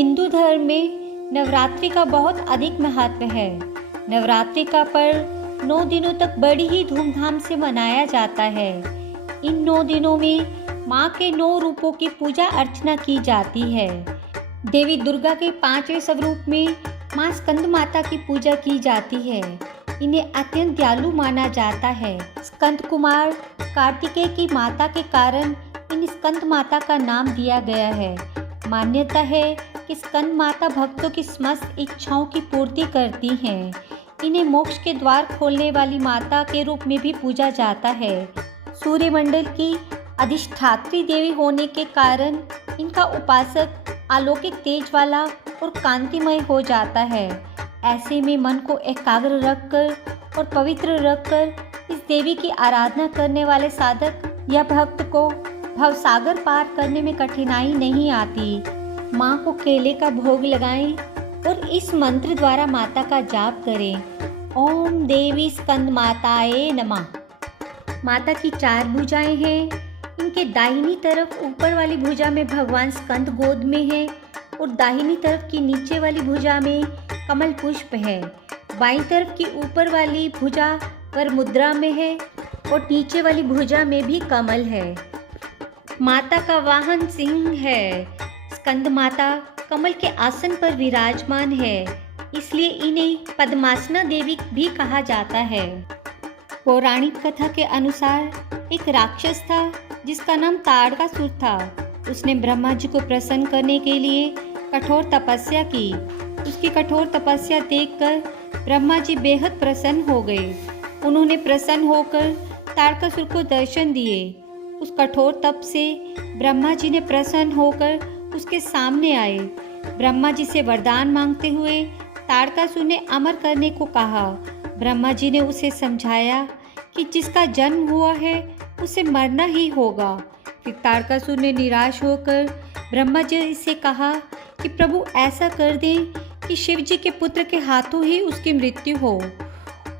हिंदू धर्म में नवरात्रि का बहुत अधिक महत्व है। नवरात्रि का पर्व 9 दिनों तक बड़ी ही धूमधाम से मनाया जाता है। इन 9 दिनों में माँ के 9 रूपों की पूजा अर्चना की जाती है। देवी दुर्गा के 5वें स्वरूप में माँ स्कंद माता की पूजा की जाती है। इन्हें अत्यंत दयालु माना जाता है। स्कंद कुमार कार्तिकेय की माता के कारण इन स्कंद माता का नाम दिया गया है। मान्यता है कि स्कंद माता भक्तों की समस्त इच्छाओं की पूर्ति करती हैं। इन्हें मोक्ष के द्वार खोलने वाली माता के रूप में भी पूजा जाता है। सूर्यमंडल की अधिष्ठात्री देवी होने के कारण इनका उपासक अलौकिक तेज वाला और कांतिमय हो जाता है। ऐसे में मन को एकाग्र रखकर और पवित्र रखकर इस देवी की आराधना करने वाले साधक या भक्त को भवसागर पार करने में कठिनाई नहीं आती। माँ को केले का भोग लगाएं और इस मंत्र द्वारा माता का जाप करें। ओम देवी स्कंद माताए नमः। माता की 4 भुजाएं हैं। इनके दाहिनी तरफ ऊपर वाली भुजा में भगवान स्कंद गोद में है और दाहिनी तरफ की नीचे वाली भुजा में कमल पुष्प है। बाईं तरफ की ऊपर वाली भुजा वर मुद्रा में है और नीचे वाली भुजा में भी कमल है। माता का वाहन सिंह है। स्कंद माता कमल के आसन पर विराजमान है, इसलिए इन्हें पद्मासना देवी भी कहा जाता है। पौराणिक कथा के अनुसार एक राक्षस था जिसका नाम ताड़कासुर था। उसने ब्रह्मा जी को प्रसन्न करने के लिए कठोर तपस्या की। उसकी कठोर तपस्या देखकर ब्रह्मा जी बेहद प्रसन्न हो गए। उन्होंने प्रसन्न होकर ताड़कासुर को दर्शन दिए। उस कठोर तप से ब्रह्मा जी ने प्रसन्न होकर उसके सामने आए। ब्रह्मा जी से वरदान मांगते हुए ताड़कासुर ने अमर करने को कहा। ब्रह्मा जी ने उसे समझाया कि जिसका जन्म हुआ है उसे मरना ही होगा। फिर ताड़कासुर ने निराश होकर ब्रह्मा जी से कहा कि प्रभु ऐसा कर दें कि शिव जी के पुत्र के हाथों ही उसकी मृत्यु हो।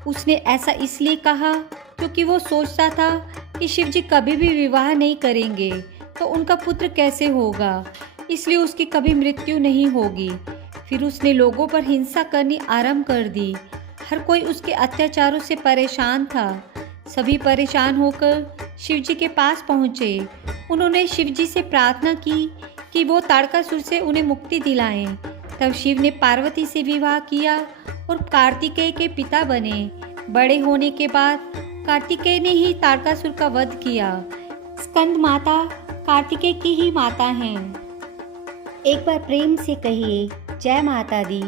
उसने ऐसा इसलिए कहा क्योंकि वो सोचता था कि शिव जी कभी भी विवाह नहीं करेंगे तो उनका पुत्र कैसे होगा, इसलिए उसकी कभी मृत्यु नहीं होगी। फिर उसने लोगों पर हिंसा करनी आरंभ कर दी। हर कोई उसके अत्याचारों से परेशान था। सभी परेशान होकर शिव जी के पास पहुँचे। उन्होंने शिव जी से प्रार्थना की कि वो ताड़कासुर से उन्हें मुक्ति दिलाएं। तब शिव ने पार्वती से विवाह किया और कार्तिकेय के पिता बने। बड़े होने के बाद कार्तिकेय ने ही ताड़कासुर का वध किया। स्कंद माता कार्तिकेय की ही माता हैं। एक बार प्रेम से कहिए जय माता दी।